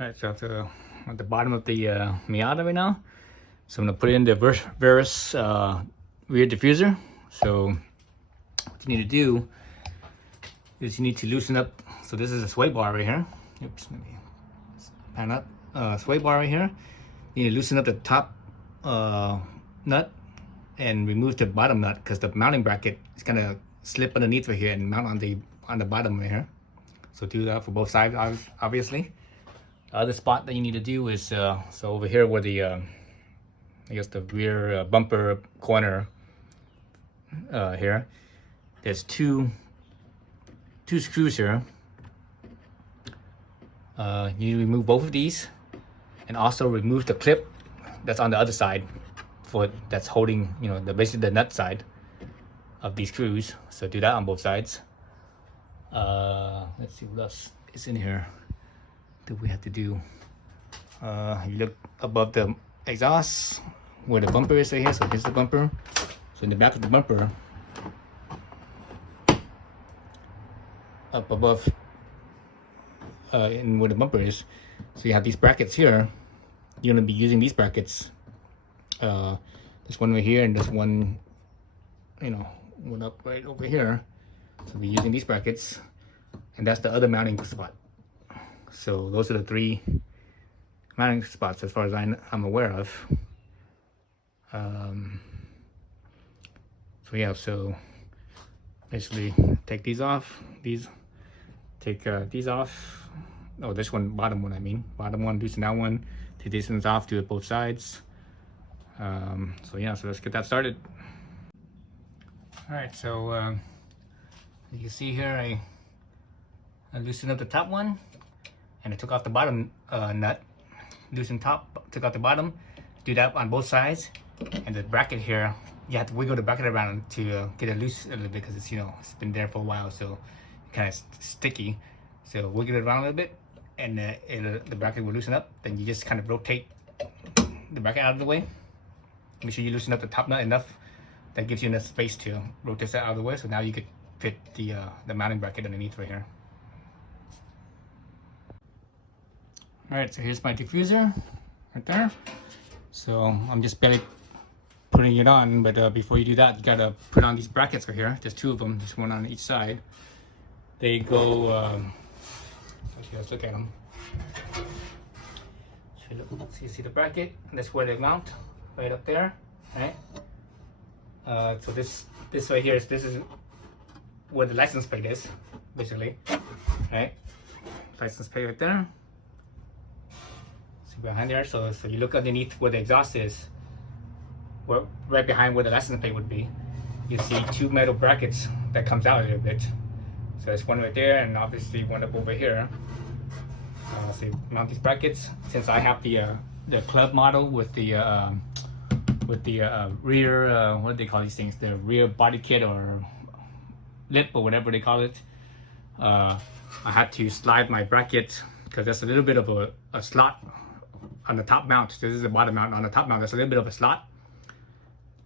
Alright, so at the bottom of the Miata right now. So I'm gonna put in the Verus rear diffuser. So what you need to do is you need to loosen up. So this is a sway bar right here. Oops, let me pan up. Sway bar right here. You need to loosen up the top nut and remove the bottom nut because the mounting bracket is gonna slip underneath right here and mount on the bottom right here. So do that for both sides, obviously. The other spot that you need to do is so over here where the I guess the rear bumper corner here. There's two screws here. You need to remove both of these, and also remove the clip that's on the other side that's holding, you know, basically the nut side of these screws. So do that on both sides. Let's see what else is in here that we have to do. You look above the exhaust where the bumper is right here. So here's the bumper. So in the back of the bumper, up above in where the bumper is, so you have these brackets here. You're gonna be using these brackets. There's one right here and there's one, you know, one up right over here. So we're using these brackets, and that's the other mounting spot. So those are the three mounting spots as far as I'm aware of. So yeah, so basically take these off, take these off. Oh, this one, bottom one, I mean. Bottom one, loosen that one, take these ones off, do it both sides. So yeah, so let's get that started. All right, so you can see here, I loosened up the top one, and I took off the bottom nut. Loosen top, took out the bottom. Do that on both sides. And the bracket here, you have to wiggle the bracket around to get it loose a little bit because it's, you know, it's been there for a while, so kind of sticky. So wiggle it around a little bit, and the bracket will loosen up. Then you just kind of rotate the bracket out of the way. Make sure you loosen up the top nut enough. That gives you enough space to rotate that out of the way. So now you could fit the mounting bracket underneath right here. All right, so here's my diffuser right there. So I'm just barely putting it on, but before you do that, you gotta put on these brackets right here. There's two of them, there's one on each side. They go, actually let's look at them. So you see the bracket, and that's where they mount, right up there, right? So this right here, this is where the license plate is, basically, right? License plate right there. See behind there, so you look underneath where the exhaust is, right behind where the license plate would be. You see two metal brackets that comes out a little bit. So there's one right there, and obviously one up over here. So you mount these brackets. Since I have the club model with the rear, what do they call these things? The rear body kit or lip or whatever they call it. I had to slide my bracket because there's a little bit of a slot on the top mount. This is the bottom mount. On the top mount, there's a little bit of a slot.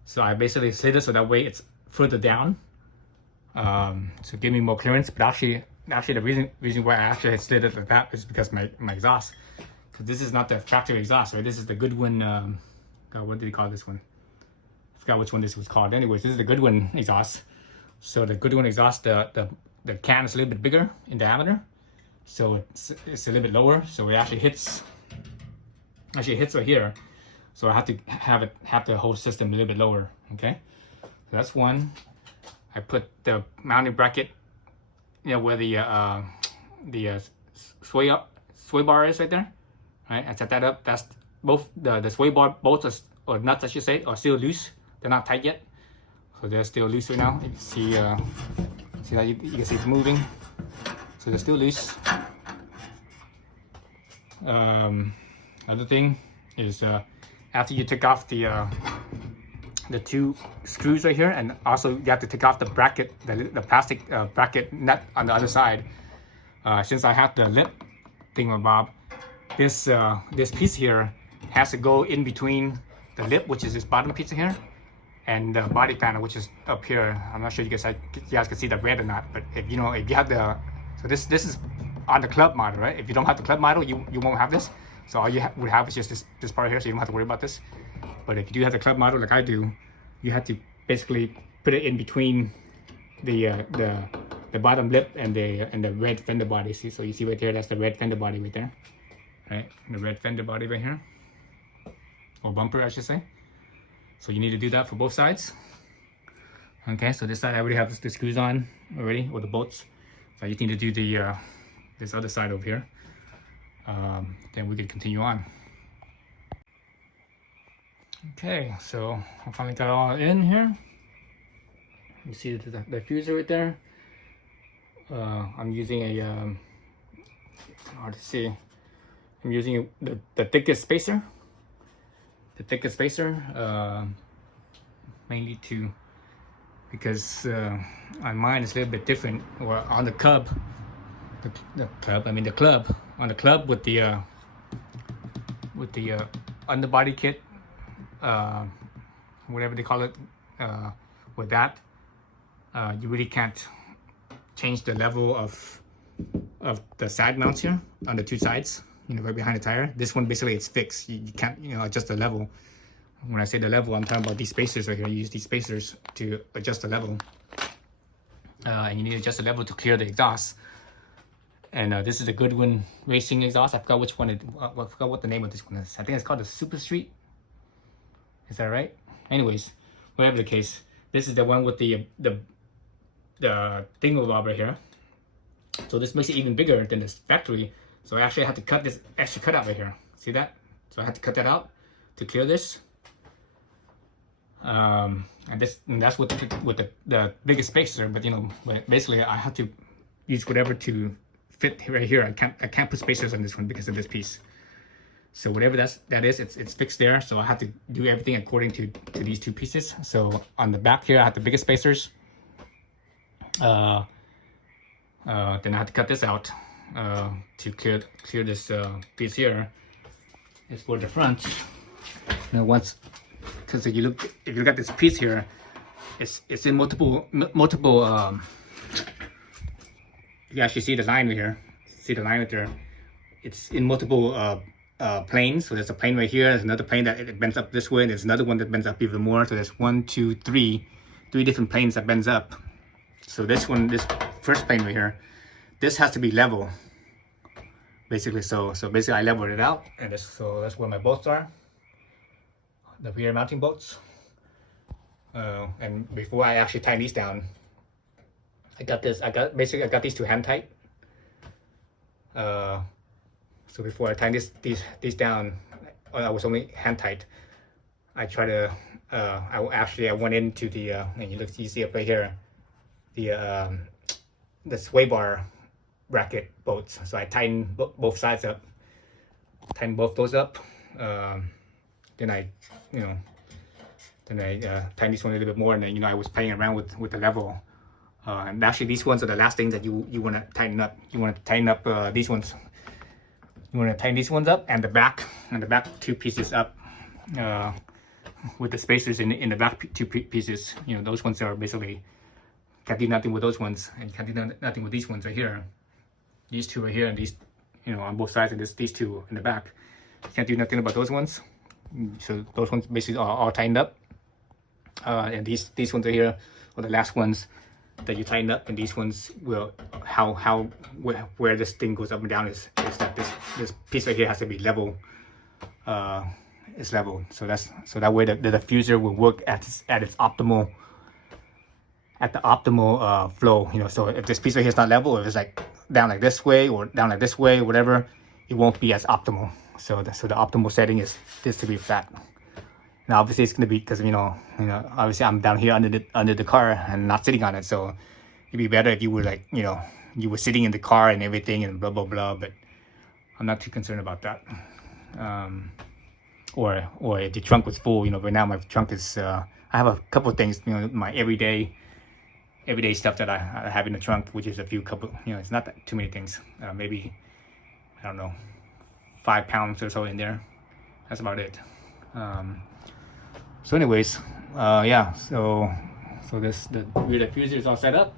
So I basically slid it so that way it's further down. So give me more clearance. But actually the reason why I actually had slid it like that is because my exhaust. Because this is not the factory exhaust, right? This is the Goodwin. God, what did he call this one? I forgot which one this was called. Anyways, this is the Goodwin exhaust. So the Goodwin exhaust, the can is a little bit bigger in diameter, so it's a little bit lower. So it actually hits right here. So I have to have the whole system a little bit lower. Okay, so that's one. I put the mounting bracket, you know, where the sway bar is right there. Right, I set that up. That's both the sway bar bolts or nuts, I should say, are still loose. They're not tight yet, so they're still loose right now. You can see how you can see it's moving. So they're still loose. Other thing is after you take off the two screws right here, and also you have to take off the bracket, the plastic bracket nut on the other side. Since I have the lip thingamabob, this piece here has to go in between the lip, which is this bottom piece here, and the body panel, which is up here. I'm not sure you guys can see the red or not, but if you have the, so this is on the club model, right? If you don't have the club model, you won't have this. So all you would have is just this part here, so you don't have to worry about this. But if you do have the club model like I do, you have to basically put it in between the bottom lip and the red fender body. See, so you see right there, that's the red fender body right there, right? The red fender body right here, or bumper, I should say. So you need to do that for both sides. Okay, so this side I already have the screws on already, or the bolts. So I just need to do the this other side over here. Then we can continue on. Okay, so I finally got it all in here. You see the diffuser right there. I'm using a hard to see. I'm using the thickest spacer. The thickest spacer, mainly because on mine is a little bit different. Or on the club, the club on the club with the underbody kit, whatever they call it, with that, you really can't change the level of the side mounts here on the two sides, you know, right behind the tire. This one basically it's fixed. You can't, you know, adjust the level. When I say the level, I'm talking about these spacers right here. You use these spacers to adjust the level, and you need to adjust the level to clear the exhaust. And this is a Goodwin Racing exhaust. I forgot which one I forgot what the name of this one is. I think it's called the Super Street. Is that right? Anyways, whatever the case, this is the one with the thingamabob here. So this makes it even bigger than this factory. So I actually had to cut this extra cutout right here. See that? So I had to cut that out to clear this. And that's with the biggest spacer. But you know, basically I had to use whatever to fit right here. I can't put spacers on this one because of this piece. So whatever that is, it's fixed there. So I had to do everything according to these two pieces. So on the back here, I had the biggest spacers. Then I had to cut this out to clear this piece here. Is for the front. Now once, because if you look at this piece here, it's in multiple. You actually see the line right here. See the line right there. It's in multiple planes. So there's a plane right here. There's another plane that it bends up this way. There's another one that bends up even more. So there's three different planes that bends up. So this first plane right here, this has to be level, basically. So basically I leveled it out, and so that's where my bolts are, the rear mounting bolts. And before I actually tie these down, I got these two hand tight. So before I tie these down, I was only hand tight. I try to I went into the and you see up right here, the sway bar bracket bolts. So I tighten both sides up, tighten both those up. Then I tighten this one a little bit more, and then I was playing around with the level. And actually these ones are the last things that you want to tighten up. You want to tighten up these ones. You want to tighten these ones up, and the back two pieces up, with the spacers in the back two pieces. You know, those ones are basically can't do nothing with those ones, and can't do nothing with these ones right here. These two right here, and these, on both sides, and these two in the back. Can't do nothing about those ones. So those ones basically are all tightened up. And these ones right here are the last ones that you tighten up, and these ones will where this thing goes up and down is that this piece right here has to be level. It's level, so that way the diffuser will work at its optimal flow. So if this piece right here is not level, or if it's like down like this way or down like this way, whatever, it won't be as optimal. So the optimal setting is this to be flat. Now obviously it's gonna be, because obviously I'm down here under the car and not sitting on it, so it'd be better if you were like you were sitting in the car and everything and blah blah blah. But I'm not too concerned about that. Or if the trunk was full, right now my trunk is I have a couple of things, my everyday stuff that I have in the trunk, which is it's not that too many things, maybe, I don't know, 5 pounds or so in there. That's about it. So anyways, yeah, so the rear diffuser is all set up.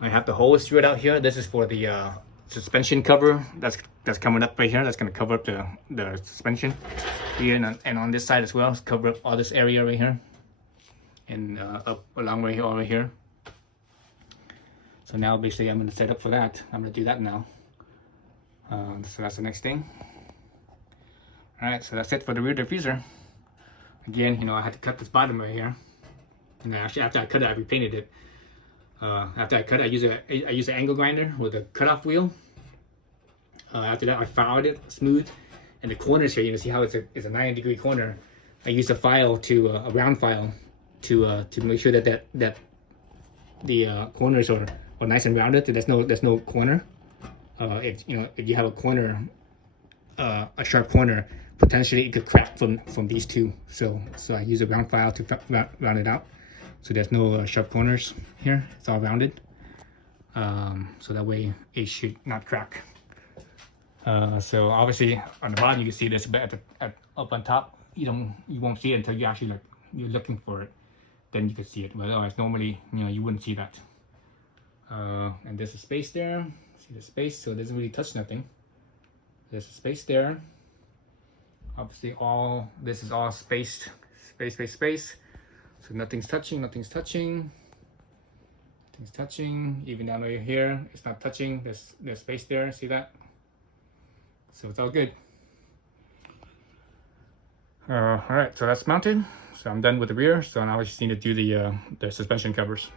I have the hose screwed out here. This is for the suspension cover that's coming up right here. That's gonna cover up the suspension here, and on this side as well, cover up all this area right here, and up along right here, over here. So now basically I'm gonna set up for that. I'm gonna do that now. So that's the next thing. All right, so that's it for the rear diffuser. Again, you know, I had to cut this bottom right here, and actually after I cut it, I repainted it. After I cut it, I use an angle grinder with a cutoff wheel. After that, I filed it smooth, and the corners here, you can see how it's a 90-degree corner. I used a file a round file to make sure that the corners are nice and rounded. So there's no corner. If you have a corner, a sharp corner, potentially it could crack from these two. So I use a round file to round it out. So there's no sharp corners here. It's all rounded. So that way it should not crack. So obviously on the bottom you can see this, but up on top you won't see it until you actually you're looking for it. Then you can see it. But otherwise normally you wouldn't see that. And there's a space there. See the space, so it doesn't really touch nothing. There's a space there. Obviously this is all spaced, space. So nothing's touching. Even down over here, it's not touching. There's space there. See that? So it's all good. All right, so that's mounted. So I'm done with the rear. So now I just need to do the suspension covers.